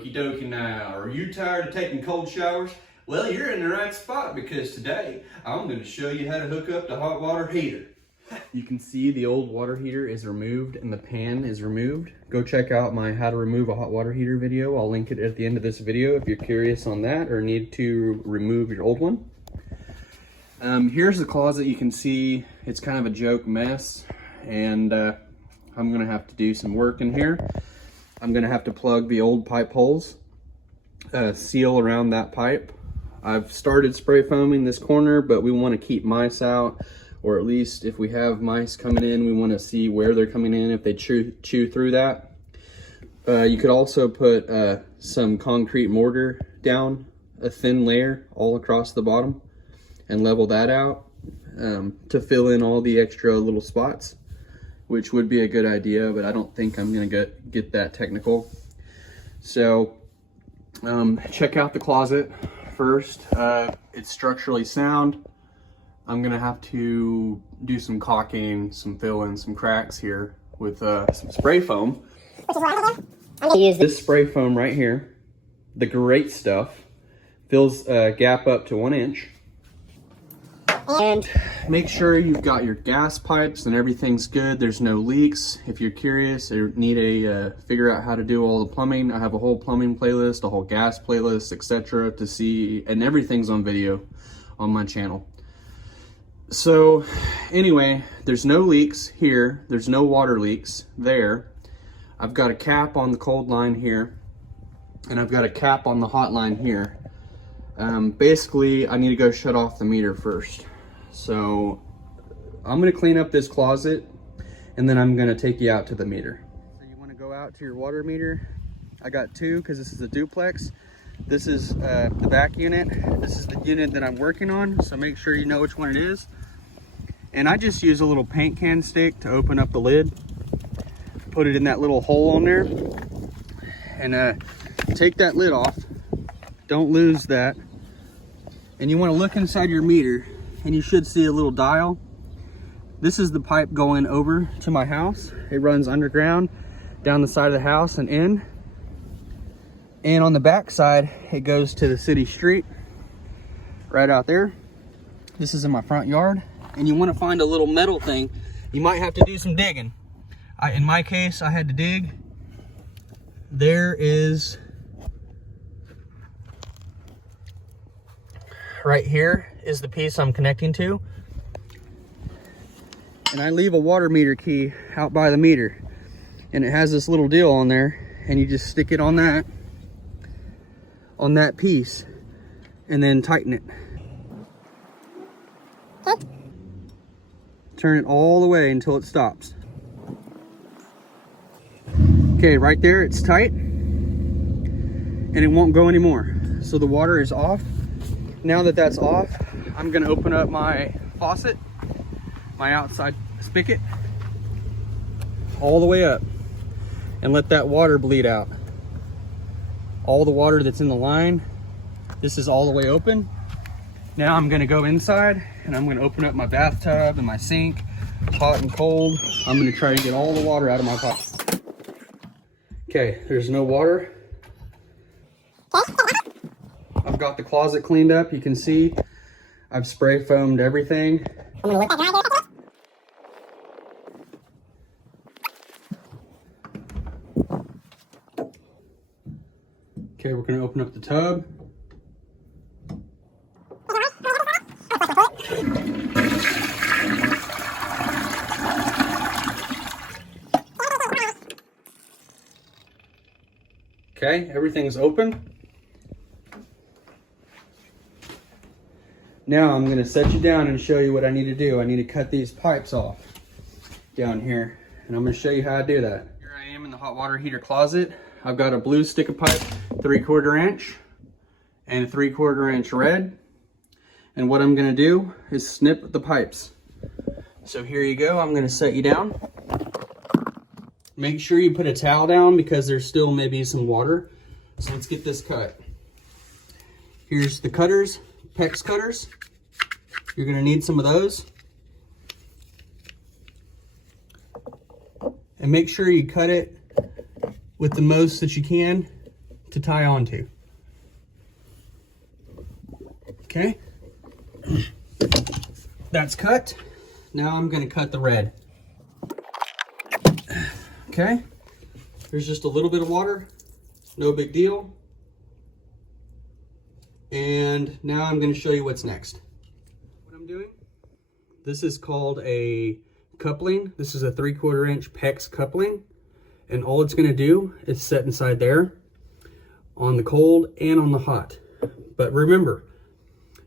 Okie dokie now. Are you tired of taking cold showers? Well, you're in the right spot because today I'm going to show you how to hook up the hot water heater. You can see the old water heater is removed and the pan is removed. Go check out my how to remove a hot water heater video. I'll link it at the end of this video if you're curious on that or need to remove your old one. Here's the closet. You can see it's kind of a joke mess, and I'm gonna have to do some work in here. I'm gonna have to plug the old pipe holes, seal around that pipe. I've started spray foaming this corner, but we want to keep mice out, or at least if we have mice coming in, we want to see where they're coming in if they chew through that. You could also put some concrete mortar down, a thin layer all across the bottom, and level that out to fill in all the extra little spots, which would be a good idea, but I don't think I'm gonna get that technical. So check out the closet first. It's structurally sound. I'm gonna have to do some caulking, some fill-in, some cracks here with some spray foam. I'm gonna use this spray foam right here, the great stuff. Fills a gap up to 1 inch. And make sure you've got your gas pipes and everything's good. There's no leaks. If you're curious or need a figure out how to do all the plumbing, I have a whole plumbing playlist, a whole gas playlist, etc. to see, and everything's on video on my channel. So anyway, there's no leaks here. There's no water leaks there. I've got a cap on the cold line here, and I've got a cap on the hot line here. Basically, I need to go shut off the meter first. So I'm gonna clean up this closet and then I'm gonna take you out to the meter. So you wanna go out to your water meter. I got two because this is a duplex. This is the back unit. This is the unit that I'm working on. So make sure you know which one it is. And I just use a little paint can stick to open up the lid. Put it in that little hole on there. And take that lid off. Don't lose that. And you wanna look inside your meter, and you should see a little dial. This is the pipe going over to my house. It runs underground down the side of the house and in. And on the back side, it goes to the city street right out there. This is in my front yard. And you want to find a little metal thing. You might have to do some digging. In my case, I had to dig. There is, right here is the piece I'm connecting to. And I leave a water meter key out by the meter. And it has this little deal on there. And you just stick it on that piece. And then tighten it. Turn it all the way until it stops. Okay, right there, it's tight. And it won't go anymore. So the water is off. Now that that's off, I'm gonna open up my faucet, my outside spigot, all the way up and let that water bleed out. All the water that's in the line, this is all the way open. Now I'm gonna go inside and I'm gonna open up my bathtub and my sink, hot and cold. I'm gonna try to get all the water out of my pot. Okay, there's no water. I've got the closet cleaned up. You can see I've spray foamed everything. Okay, we're gonna open up the tub. Okay, everything's open. Now I'm gonna set you down and show you what I need to do. I need to cut these pipes off down here, and I'm gonna show you how I do that. Here I am in the hot water heater closet. I've got a blue stick of pipe, 3/4 inch, and a 3/4 inch red. And what I'm gonna do is snip the pipes. So here you go, I'm gonna set you down. Make sure you put a towel down because there's still maybe some water. So let's get this cut. Here's the cutters, PEX cutters. You're gonna need some of those. And make sure you cut it with the most that you can to tie onto. Okay, that's cut. Now I'm going to cut the red. Okay, there's just a little bit of water, no big deal. And now I'm going to show you what's next. What I'm doing, this is called a coupling. This is a 3/4 inch PEX coupling. And all it's going to do is set inside there on the cold and on the hot. But remember,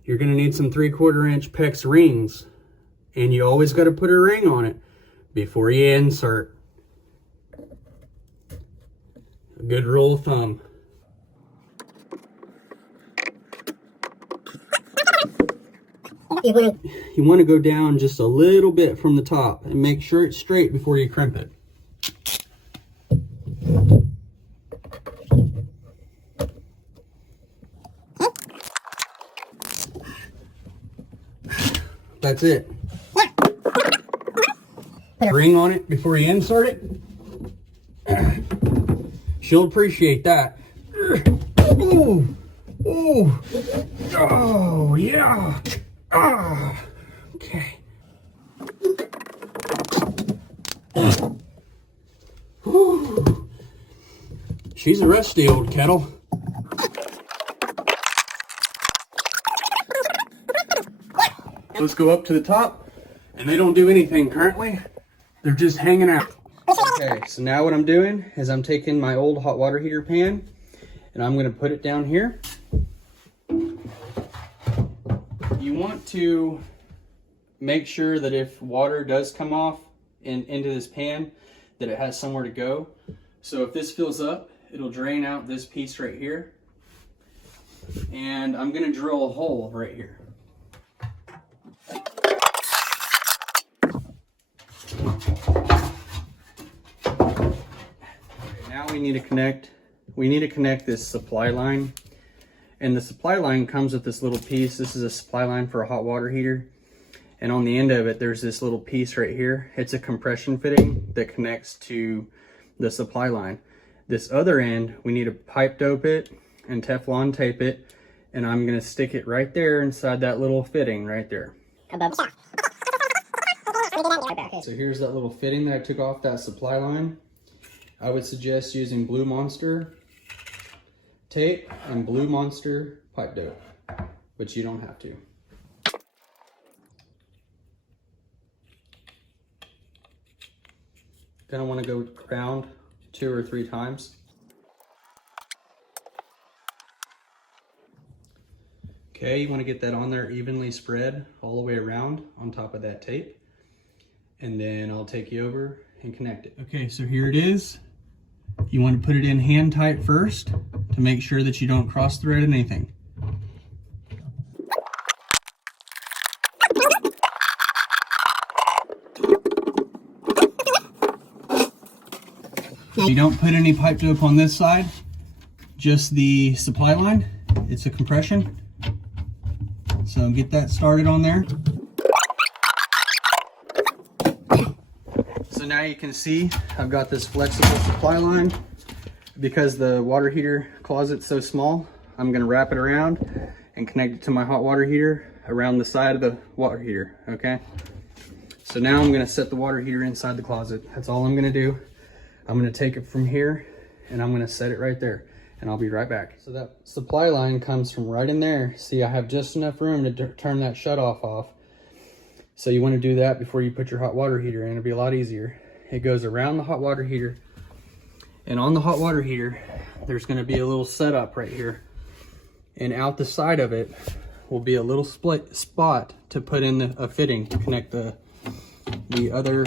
you're going to need some 3/4 inch PEX rings. And you always got to put a ring on it before you insert. A good rule of thumb. You want to go down just a little bit from the top and make sure it's straight before you crimp it. That's it. Ring on it before you insert it. She'll appreciate that. Ooh. Ooh. Oh, yeah. Ah. Okay. Whew. She's a rusty old kettle. Let's go up to the top, and they don't do anything currently. They're just hanging out. Okay, so now what I'm doing is I'm taking my old hot water heater pan, and I'm going to put it down here. You want to make sure that if water does come off into this pan, that it has somewhere to go. So if this fills up, it'll drain out this piece right here. And I'm going to drill a hole right here. Now we need to connect this supply line. And the supply line comes with this little piece. This is a supply line for a hot water heater. And on the end of it, there's this little piece right here. It's a compression fitting that connects to the supply line. This other end, we need to pipe dope it and Teflon tape it. And I'm gonna stick it right there inside that little fitting right there. So here's that little fitting that I took off that supply line. I would suggest using Blue Monster tape and Blue Monster pipe dope, but you don't have to. Gonna want to go around 2 or 3 times. Okay, you want to get that on there evenly spread all the way around on top of that tape. And then I'll take you over and connect it. Okay, so here it is. You want to put it in hand tight first to make sure that you don't cross thread anything. You don't put any pipe dope on this side, just the supply line. It's a compression. So get that started on there. So now you can see I've got this flexible supply line. Because the water heater closet's so small, I'm gonna wrap it around and connect it to my hot water heater around the side of the water heater, okay? So now I'm gonna set the water heater inside the closet. That's all I'm gonna do. I'm gonna take it from here and I'm gonna set it right there and I'll be right back. So that supply line comes from right in there. See, I have just enough room to turn that shutoff off. So you wanna do that before you put your hot water heater in. It'll be a lot easier. It goes around the hot water heater, and on the hot water heater, there's gonna be a little setup right here. And out the side of it will be a little split spot to put in a fitting to connect the other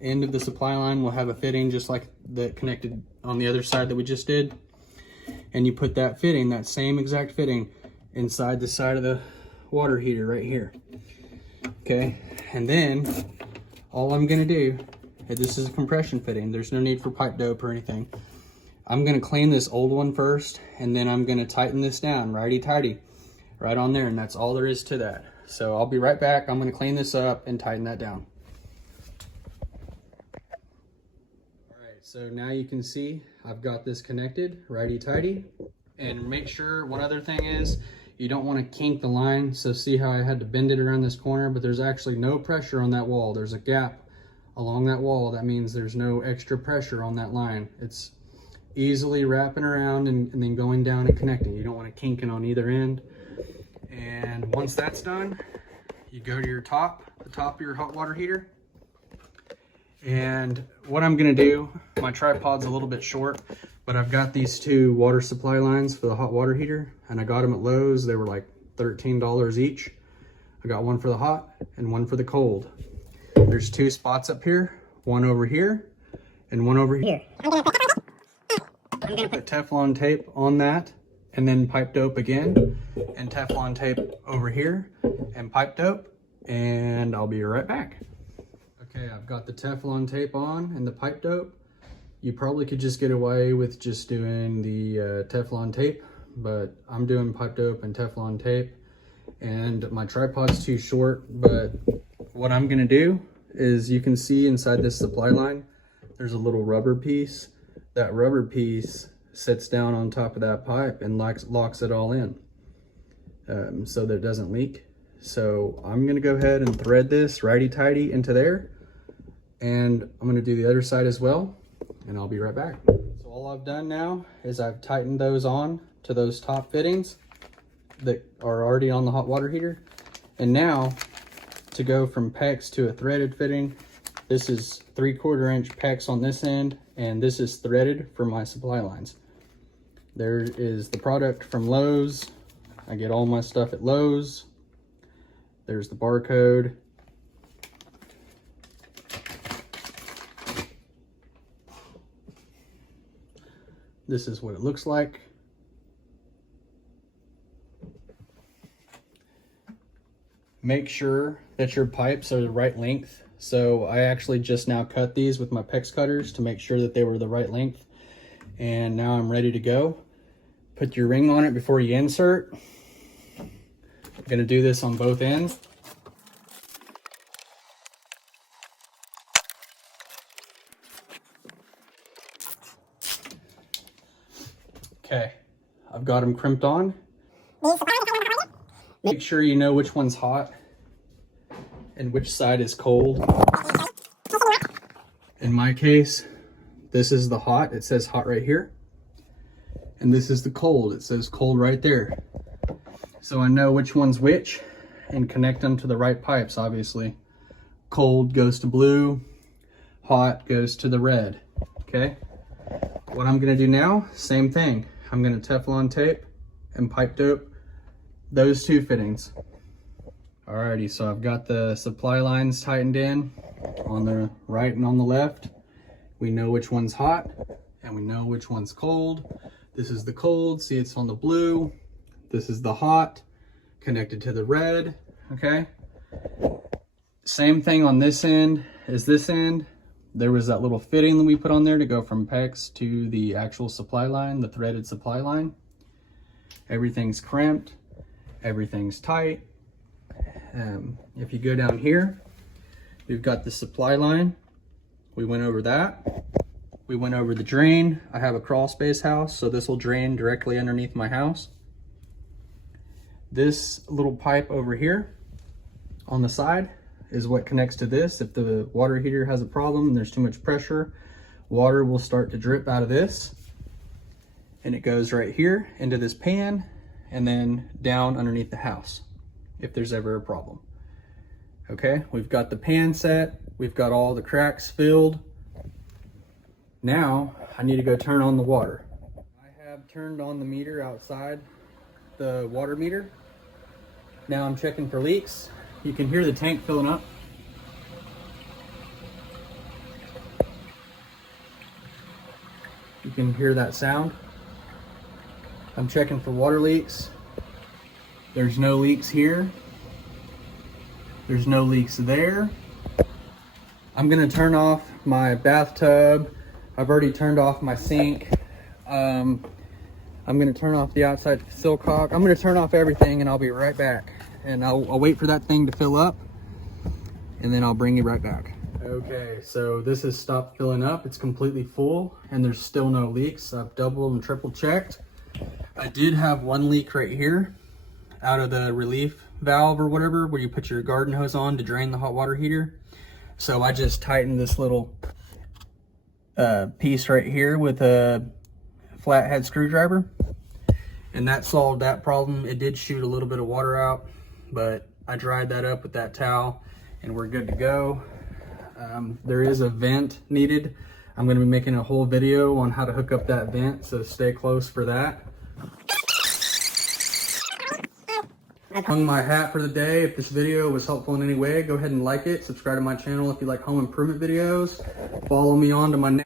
end of the supply line. Will have a fitting just like that connected on the other side that we just did. And you put that fitting, that same exact fitting, inside the side of the water heater right here. Okay, and then all I'm gonna do, this is a compression fitting. There's no need for pipe dope or anything. I'm gonna clean this old one first, and then I'm gonna tighten this down, righty-tighty, right on there, and that's all there is to that. So I'll be right back. I'm gonna clean this up and tighten that down. All right, so now you can see I've got this connected, righty-tighty. And make sure, one other thing is, you don't want to kink the line. So see how I had to bend it around this corner, but there's actually no pressure on that wall. There's a gap along that wall. That means there's no extra pressure on that line. It's easily wrapping around and then going down and connecting. You don't want to kink it on either end. And once that's done, you go to the top of your hot water heater. And what I'm gonna do, my tripod's a little bit short, but I've got these two water supply lines for the hot water heater, and I got them at Lowe's. They were like $13 each. I got one for the hot and one for the cold. There's two spots up here, one over here and one over here. I'm gonna put Teflon tape on that, and then pipe dope again, and Teflon tape over here and pipe dope, and I'll be right back. Okay, I've got the Teflon tape on and the pipe dope. You probably could just get away with just doing the Teflon tape, but I'm doing pipe dope and Teflon tape, and my tripod's too short. But what I'm gonna do is, you can see inside this supply line, there's a little rubber piece. That rubber piece sits down on top of that pipe and locks it all in, so that it doesn't leak. So I'm gonna go ahead and thread this righty-tighty into there, and I'm gonna do the other side as well, and I'll be right back. So all I've done now is I've tightened those on to those top fittings that are already on the hot water heater. And now, to go from PEX to a threaded fitting, this is 3/4 inch PEX on this end, and this is threaded for my supply lines. There is the product from Lowe's. I get all my stuff at Lowe's. There's the barcode. This is what it looks like. Make sure that your pipes are the right length. So I actually just now cut these with my PEX cutters to make sure that they were the right length. And now I'm ready to go. Put your ring on it before you insert. I'm gonna do this on both ends. Okay, I've got them crimped on. Make sure you know which one's hot and which side is cold. In my case, this is the hot. It says hot right here. And this is the cold. It says cold right there. So I know which one's which and connect them to the right pipes, obviously. Cold goes to blue, hot goes to the red, okay? What I'm gonna do now, same thing. I'm gonna Teflon tape and pipe dope those two fittings. Alrighty, so I've got the supply lines tightened in on the right and on the left. We know which one's hot and we know which one's cold. This is the cold, see it's on the blue. This is the hot, connected to the red, okay? Same thing on this end as this end. There was that little fitting that we put on there to go from PEX to the actual supply line, the threaded supply line. Everything's crimped, everything's tight. If you go down here, we've got the supply line. We went over that. We went over the drain. I have a crawl space house, so this will drain directly underneath my house. This little pipe over here on the side is what connects to this. If the water heater has a problem and there's too much pressure, water will start to drip out of this, and it goes right here into this pan and then down underneath the house if there's ever a problem. Okay, we've got the pan set, we've got all the cracks filled. Now I need to go turn on the water. I have turned on the meter outside, the water meter. Now I'm checking for leaks. You can hear the tank filling up. You can hear that sound. I'm checking for water leaks. There's no leaks here. There's no leaks there. I'm gonna turn off my bathtub. I've already turned off my sink. I'm gonna turn off the outside silcock. I'm gonna turn off everything and I'll be right back. And I'll wait for that thing to fill up and then I'll bring you right back. Okay, so this has stopped filling up. It's completely full and there's still no leaks. I've double and triple checked. I did have one leak right here out of the relief valve or whatever, where you put your garden hose on to drain the hot water heater. So I just tightened this little piece right here with a flathead screwdriver, and that solved that problem. It did shoot a little bit of water out, but I dried that up with that towel and we're good to go. There is a vent needed. I'm going to be making a whole video on how to hook up that vent, so stay close for that. Hung my hat for the day. If this video was helpful in any way, go ahead and like it. Subscribe to my channel if you like home improvement videos. Follow me on to my